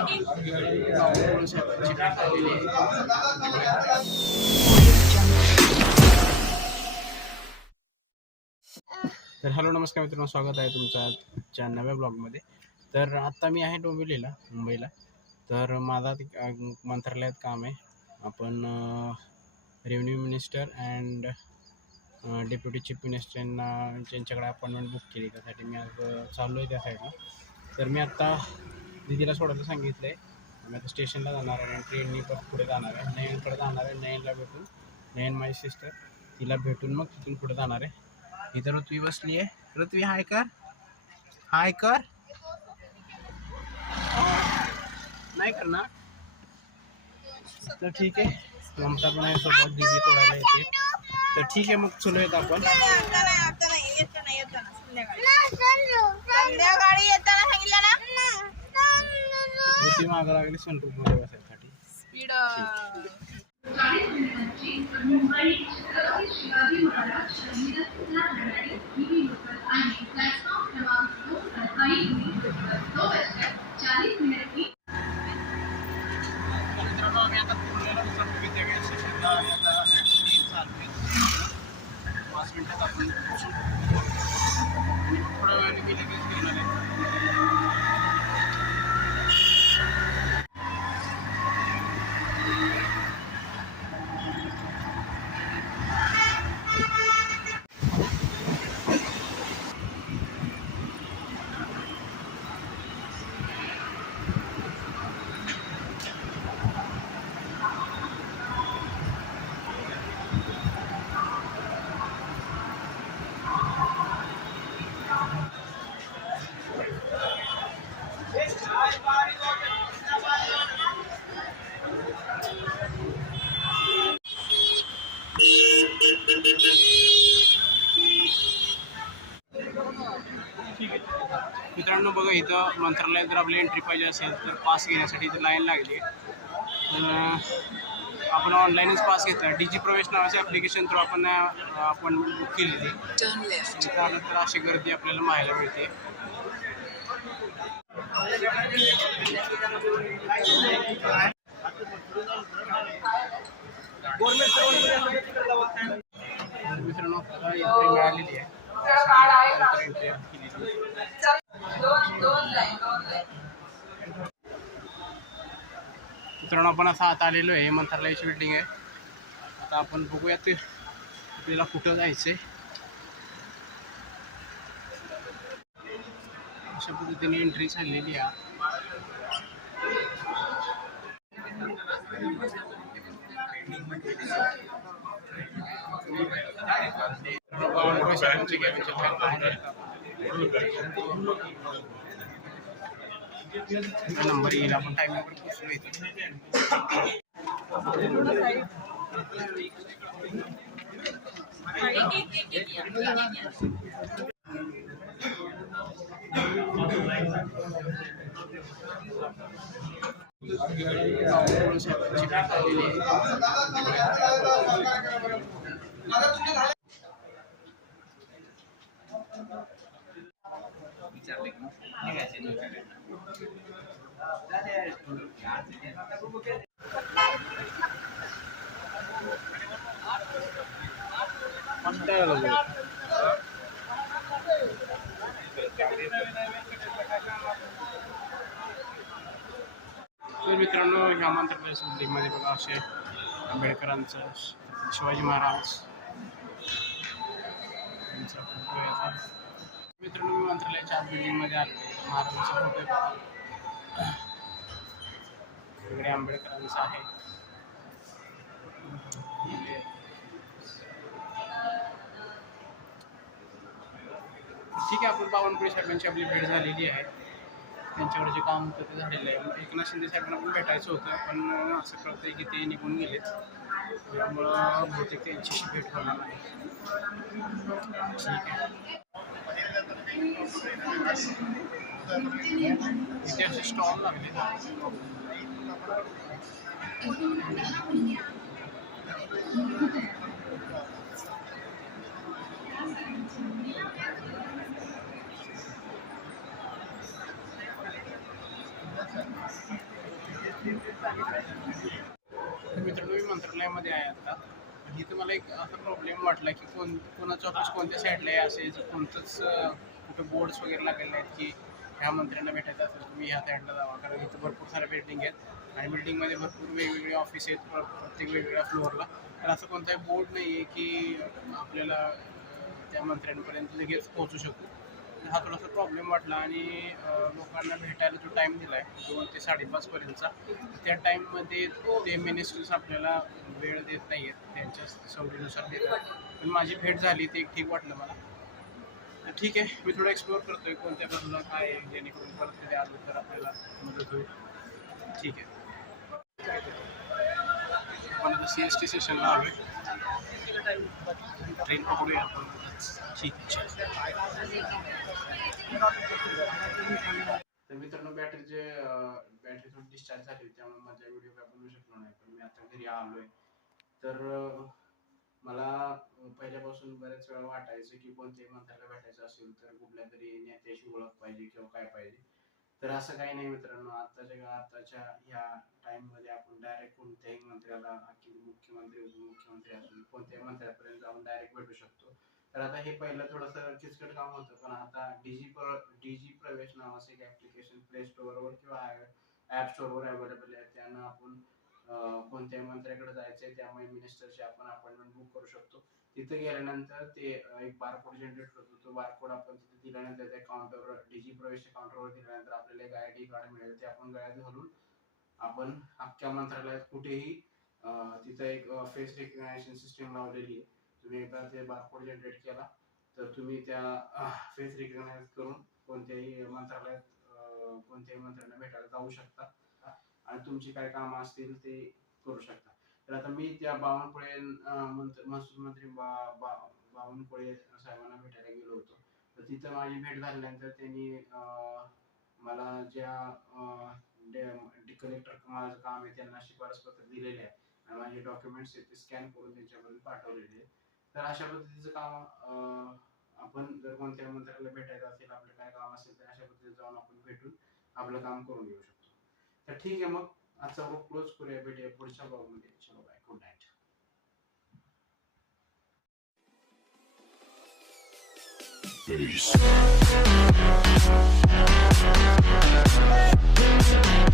तर हॅलो नमस्कार मित्रांनो, स्वागत आहे तुमचं आजच्या नव्या ब्लॉगमध्ये. तर आत्ता मी आहे डोंबिवलीला, मुंबईला. तर माझा मंत्रालयात काम आहे. आपण revenue minister and deputy chief मिनिस्टरांना त्यांच्याकडे अपॉइंटमेंट बुक केली. त्यासाठी मी आज चाललो आहे त्या साईडला. तर मी आत्ता दिदीला सोडायला सांगितलं आहे. आम्ही आता स्टेशनला जाणार आहे आणि ट्रेननी पण पुढे जाणार आहे. नयनकडे जाणार आहे. नयनला भेटून, नयन माझी सिस्टर, तिला भेटून मग तिथून पुढे जाणार आहे. इधर ऋत्वी बसली आहे. ऋत्वी हाय कर, हाय कर. नाही करणार तर ठीक आहे. ममता पण आहे सोबत, दीदी सोडायला येते. तर ठीक आहे, मग चलो येत आपण. संध्याकाळी येताना सांगितलं ना. ऋत्वी मागं लागली सनरूफ मध्ये बसायसाठी. स्पीड मित्रांनो, आम्ही आता पुण्याला उतरलो विद्यापीठ स्टेशनला आणि आता ट्रेन चालू आहे. 5 मिनिटात आपण थोड्या वेळाने गेले की घेऊन आले. मित्रांनो बघा, इथं मंत्रालयात जर आपली एंट्री पाहिजे असेल तर पास घेण्यासाठी इथं लाईन लागली. तर आपण ऑनलाईनच पास घेतला. डीजी प्रवेश नावाचे ॲप्लिकेशन थ्रू आपण बुक केलेली. त्यानंतर अशी गर्दी आपल्याला पाहायला मिळते. मित्रांनो आपल्याला एंट्री मिळालेली आहे. मित्रांनो आपण असं आता आलेलो आहे. मंत्रालयाची बिल्डिंग आहे. आता आपण बघूयात आपल्याला कुठं जायचंय. अशा पद्धतीने एंट्री झालेली आहे. नंबर येईल, आपण टाइमवर पोहोचलो इथे. तर मित्रांनो, ह्या मंत्रालय बिल्डिंगमध्ये बघा असे आंबेडकरांचं, शिवाजी महाराज यांचा फोटो आहे. मित्रांनो, मी मंत्रालयाच्या आत बिल्डिंगमध्ये आलो. महाराजांचा फोटो आहे बघा. इकडे आंबेडकरांचा आहे. ठीक आहे, आपण बावनकुळे साहेबांची आपली भेट झालेली आहे. त्यांच्याकडे जे काम होतं ते झालेलं आहे. एकनाथ शिंदे साहेबांना पण भेटायचं होतं, पण असं कळतंय की ते निघून गेलेत. त्यामुळं बहुतेक त्यांच्याशी भेट होणार नाही. ठीक आहे. इथे असे स्टॉल लागले. तर मित्रांनो मी मंत्रालयामध्ये आहे आता. पण इथं मला एक असा प्रॉब्लेम वाटला की कोणाचं ऑफिस कोणत्या साईडला आहे असे कोणतंच कुठं बोर्ड्स वगैरे लागलेले आहेत की ह्या मंत्र्यांना भेटायचं असेल तुम्ही ह्या साईडला जावा, कारण इथं भरपूर साऱ्या बिल्डिंग आहेत आणि बिल्डिंगमध्ये भरपूर वेगवेगळे ऑफिस आहेत प्रत्येक वेगवेगळ्या फ्लोअरला. तर असं कोणताही बोर्ड नाही आहे की आपल्याला त्या मंत्र्यांपर्यंत लगेच पोहोचू शकू. हा थोडासा प्रॉब्लेम वाटला आणि लोकांना भेटायला जो टाईम दिला आहे 2 ते 5:30पर्यंतचा, त्या टाईममध्ये ते मिनिस्टर्स आपल्याला वेळ देत नाही आहेत, त्यांच्या सवडीनुसार देतात. पण माझी भेट झाली ते एक ठीक वाटलं मला. तर ठीक आहे, मी थोडं एक्सप्लोअर करतोय कोणत्या बाजूला काय आहे, जेणेकरून परत कधी आलो तर आपल्याला मदत होईल. ठीक आहे, आपण आता CST स्टेशनला आलो आहे, ट्रेन पकडूया आपण. ठीक आहे. तर मित्रांनो बॅटरी थोडी डिस्चार्ज झाली होती, त्यामुळे माझा व्हिडिओ काय बनवू शकलो नाही. पण मी आता घरी आलोय. तर मला पहिल्यापासून बऱ्याच वेळा वाटायचं की कोणत्याही मंत्र्याला भेटायचं असेल तर कुठल्या तरी नेत्याशी ओळख पाहिजे किंवा काय पाहिजे. तर असं काही नाही मित्रांनो, आताच्या ह्या टाइममध्ये आपण डायरेक्ट कोणत्याही मंत्र्याला की मुख्यमंत्री उपमुख्यमंत्री असून कोणत्याही मंत्र्यापर्यंत जाऊन डायरेक्ट भेटू शकतो. तर आता हे पहिलं थोडंसं किचकट काम होतं, पण आता डीजी प्रवेश नावाचं एक ऍप्लिकेशन प्ले स्टोअरवर किंवा ऍप स्टोअरवर अवेलेबल आहे. त्यानं आपण कोणत्याही मंत्र्याकडे जायचंय त्यामुळे मिनिस्टरची आपण अपॉइंटमेंट बुक करू शकतो. तिथे गेल्यानंतर ते एक बारकोड जनरेट करतो. तो बारकोड आपण तिथे दिल्यानंतर त्या काउंटरवर डीजी प्रवेशच्या काउंटरवर दिल्यानंतर आपल्याला एक आयडी कार्ड मिळेल. ते आपण गळ्यात घालून आपण अख्ख्या मंत्रालयात कुठेही तिथं एक फेस रिकग्नायझेशन सिस्टीम लावलेली आहे. तुम्ही एकदा ते बारकोड जनरेट केला तर तुम्ही त्या फेस रिकग्नाइज करून कोणत्याही मंत्र्यांना भेटायला जाऊ शकता आणि तुमची काय कामं असतील ते करू शकता. तर आता मी त्या बावनकुळे महसूल मंत्री बावनकुळे साहेबांना भेटायला गेलो होतो. तर तिथं माझी भेट झाल्यानंतर त्यांनी मला कलेक्टर माझं काम आहे त्यांना शिफारस पत्र दिलेले आहे आणि माझे डॉक्युमेंट्स ते स्कॅन करून त्यांच्यापर्यंत पाठवलेले आहे. तर अशा पद्धतीचं काम आपण जर कोणत्या मंत्र्याला भेटायचं असेल, आपलं काय काम असेल तर अशा पद्धतीने जाऊन आपण भेटून आपलं काम करून घेऊ शकतो. तर ठीक आहे, मग आजचा व्लॉग क्लोज करूया. भेटूया पुढच्या व्लॉगमध्ये. चलो बाय, गुड नाईट. Peace.